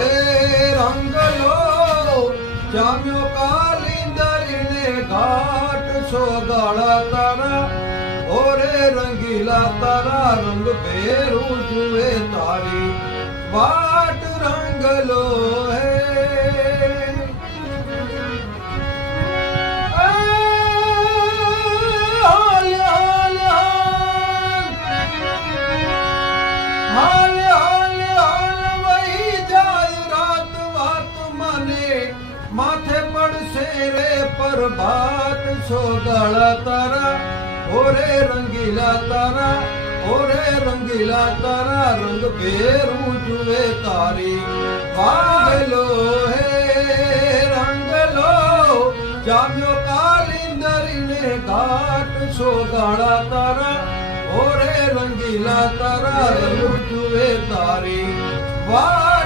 એ રંગલો જામ્યો કાલિંદરીને ઘાટ સોગાળા તારા ઓરે રંગીલા તારા રંગ ભેરું જુએ તારી વાટ રંગલો હે माथे पड़से रे प्रभात सोगाड़ा तारा ओरे रंगीला तारा ओरे रंगीला तारा रंग बेरू जुए तारी वागलो हे रंगलो जाम्यो कालिंदरी ने घाट सोगाड़ा तारा ओरे रंगीला तारा रंग जुए तारी वाह